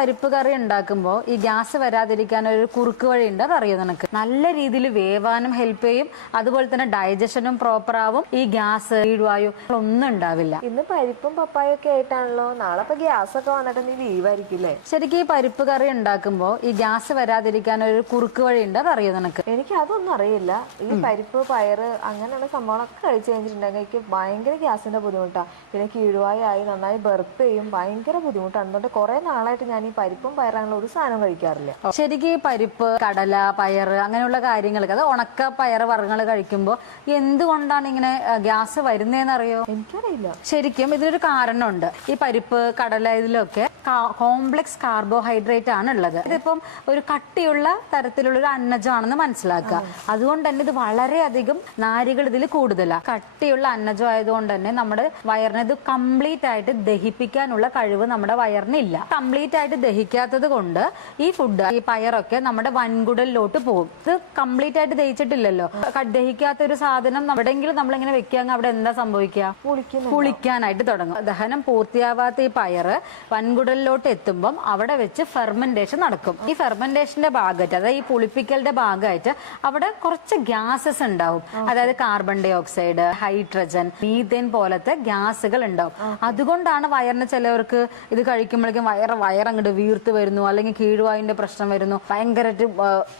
പരിപ്പ് കറി ഉണ്ടാക്കുമ്പോൾ ഈ ഗ്യാസ് വരാതിരിക്കാൻ ഒരു കുറുക്ക് വഴി ഉണ്ട്, അതറിയോ നിനക്ക്? നല്ല രീതിയിൽ വേവാനും ഹെൽപ്പ് ചെയ്യും, അതുപോലെ തന്നെ ഡൈജഷനും പ്രോപ്പർ ആവും, ഈ ഗ്യാസ് കീഴ്വായു ഒന്നും ഉണ്ടാവില്ല. ഇന്ന് പരിപ്പും പപ്പായും ഒക്കെ ആയിട്ടാണല്ലോ, നാളെ ഇപ്പൊ ഗ്യാസ് ഒക്കെ വന്നിട്ട് നീ ലീവായിരിക്കില്ലേ? ശരിക്കും ഈ പരിപ്പ് കറി ഉണ്ടാക്കുമ്പോൾ ഈ ഗ്യാസ് വരാതിരിക്കാൻ ഒരു കുറുക്ക് വഴി ഉണ്ട്, അതറിയോ നിനക്ക്? എനിക്ക് അതൊന്നും അറിയില്ല. ഈ പരിപ്പ് പയറ് അങ്ങനെയുള്ള സംഭവങ്ങളൊക്കെ കഴിച്ചു കഴിഞ്ഞിട്ടുണ്ടെങ്കിൽ എനിക്ക് ഭയങ്കര ഗ്യാസിന്റെ ബുദ്ധിമുട്ടാണ്. പിന്നെ കീഴ്വായായി നന്നായി ബർപ്പ് ചെയ്യും, ഭയങ്കര ബുദ്ധിമുട്ടാണ്. അതുകൊണ്ട് കുറെ നാളായിട്ട് ഞാൻ ഈ പരിപ്പും പയറാനുള്ള ഒരു സാധനം കഴിക്കാറില്ല. ശരിക്കും ഈ പരിപ്പ്, കടല, പയറ് അങ്ങനെയുള്ള കാര്യങ്ങളൊക്കെ, അത് ഉണക്ക പയറ് വർഗ്ഗങ്ങൾ കഴിക്കുമ്പോൾ എന്തുകൊണ്ടാണ് ഇങ്ങനെ ഗ്യാസ് വരുന്നതെന്ന് അറിയോ? എനിക്കറിയില്ല. ശരിക്കും ഇതിനൊരു കാരണമുണ്ട്. ഈ പരിപ്പ്, കടല ഇതിലൊക്കെ കോംപ്ലക്സ് കാർബോഹൈഡ്രേറ്റ് ആണ് ഉള്ളത്. ഇതിപ്പം ഒരു കട്ടിയുള്ള തരത്തിലുള്ള ഒരു അന്നജമാണെന്ന് മനസ്സിലാക്കുക. അതുകൊണ്ട് തന്നെ ഇത് വളരെയധികം നാരുകൾ ഇതിൽ കൂടുതലാണ്. കട്ടിയുള്ള അന്നജം ആയതുകൊണ്ട് തന്നെ നമ്മുടെ വയറിനെ ഇത് കംപ്ലീറ്റ് ആയിട്ട് ദഹിപ്പിക്കാനുള്ള കഴിവ് നമ്മുടെ വയറിനില്ല. കംപ്ലീറ്റ് ആയിട്ട് ദഹിക്കാത്തത് കൊണ്ട് ഈ ഫുഡ്, ഈ പയറൊക്കെ നമ്മുടെ വൻകുടലിലോട്ട് പോകും. ഇത് കംപ്ലീറ്റ് ആയിട്ട് ദഹിച്ചിട്ടില്ലല്ലോ. ദഹിക്കാത്ത ഒരു സാധനം എവിടെയെങ്കിലും നമ്മളിങ്ങനെ വെക്കുകയാണെങ്കിൽ അവിടെ എന്താ സംഭവിക്കുക? പുളിക്കാനായിട്ട് തുടങ്ങും. ദഹനം പൂർത്തിയാവാത്ത ഈ പയറ് വൻകുടലിലോട്ട് എത്തുമ്പം അവിടെ വെച്ച് ഫെർമെന്റേഷൻ നടക്കും. ഈ ഫെർമെന്റേഷന്റെ ഭാഗമായിട്ട്, അതായത് ഈ പുളിപ്പിക്കലിന്റെ ഭാഗമായിട്ട് അവിടെ കുറച്ച് ഗ്യാസസ് ഉണ്ടാവും. അതായത് carbon dioxide, hydrogen, methane പോലത്തെ ഗ്യാസുകൾ ഉണ്ടാവും. അതുകൊണ്ടാണ് വയറിന് ചിലവർക്ക് ഇത് കഴിക്കുമ്പോഴേക്കും വയറങ്ങോട്ട് വീർത്ത് വരുന്നു, അല്ലെങ്കിൽ കീഴ്വായുവിന്റെ പ്രശ്നം വരുന്നു, ഭയങ്കരമായിട്ട്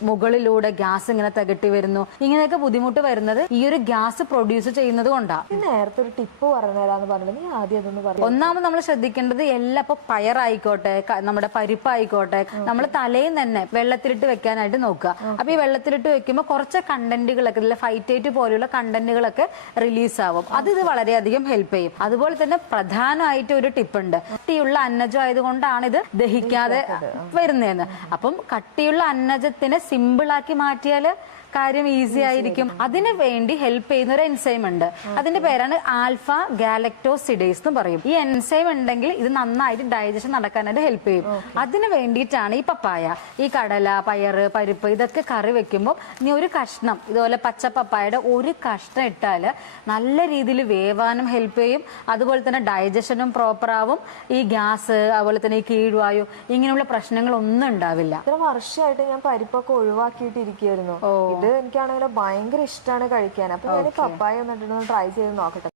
മുകളിലൂടെ ഗ്യാസ് ഇങ്ങനെ തികട്ടി വരുന്നു. ഇങ്ങനെയൊക്കെ ബുദ്ധിമുട്ട് വരുന്നത് ഈ ഒരു ഗ്യാസ് പ്രൊഡ്യൂസ് ചെയ്യുന്നത് കൊണ്ടാണ്. നേരത്തെ ഒരു ടിപ്പ് പറഞ്ഞുതരാന്ന് പറഞ്ഞു, നീ ആദ്യം അതൊന്ന് പറഞ്ഞു. ഒന്നാമത് നമ്മൾ ശ്രദ്ധിക്കേണ്ടത് എല്ലാം ഇപ്പൊ പയറായിക്കോട്ടെ, നമ്മുടെ പരിപ്പായിക്കോട്ടെ, നമ്മൾ തലേന്ന് തന്നെ വെള്ളത്തിലിട്ട് വെക്കാനായിട്ട് നോക്കുക. അപ്പൊ ഈ വെള്ളത്തിലിട്ട് വെക്കുമ്പോൾ കുറച്ച് കണ്ടന്റുകളൊക്കെ, ഫൈറ്റേറ്റ് പോലെയുള്ള കണ്ടന്റുകളൊക്കെ റിലീസ് ആവും. അത് ഇത് വളരെയധികം ഹെൽപ്പ് ചെയ്യും. അതുപോലെ തന്നെ പ്രധാനമായിട്ട് ഒരു ടിപ്പ് ഉണ്ട്. കട്ടിയുള്ള അന്നജം ആയതുകൊണ്ടാണ് ഇത് ദഹിക്കാതെ വരുന്നതെന്ന്. അപ്പം കട്ടിയുള്ള അന്നജത്തിനെ സിമ്പിളാക്കി മാറ്റിയാല് കാര്യം ഈസി ആയിരിക്കും. അതിന് വേണ്ടി ഹെൽപ്പ് ചെയ്യുന്ന ഒരു എൻസൈം ഉണ്ട്. അതിന്റെ പേരാണ് ആൽഫ ഗാലക്ടോസിഡേസ് എന്ന് പറയും. ഈ എൻസൈം ഉണ്ടെങ്കിൽ ഇത് നന്നായിട്ട് ഡൈജഷൻ നടക്കാനായിട്ട് ഹെൽപ്പ് ചെയ്യും. അതിന് വേണ്ടിയിട്ടാണ് ഈ പപ്പായ, ഈ കടല, പയറ്, പരിപ്പ് ഇതൊക്കെ കറി വെക്കുമ്പോൾ നീ ഒരു കഷ്ണം ഇതുപോലെ പച്ച പപ്പായയുടെ ഒരു കഷ്ണം ഇട്ടാല് നല്ല രീതിയിൽ വേവാനും ഹെൽപ്പ് ചെയ്യും, അതുപോലെ തന്നെ ഡൈജഷനും പ്രോപ്പർ ആവും, ഈ ഗ്യാസ്, അതുപോലെ തന്നെ ഈ കീഴ്വായു ഇങ്ങനെയുള്ള പ്രശ്നങ്ങളൊന്നും ഉണ്ടാവില്ല. ഇത്ര വർഷമായിട്ട് ഞാൻ പരിപ്പൊക്കെ ഒഴിവാക്കിയിട്ടിരിക്കുകയായിരുന്നു. ഇത് എനിക്കാണെങ്കിൽ ഭയങ്കര ഇഷ്ടമാണ് കഴിക്കാൻ. അപ്പൊ ഞാൻ പപ്പായ ഒന്നിട്ടൊന്ന് ട്രൈ ചെയ്ത് നോക്കട്ടെ.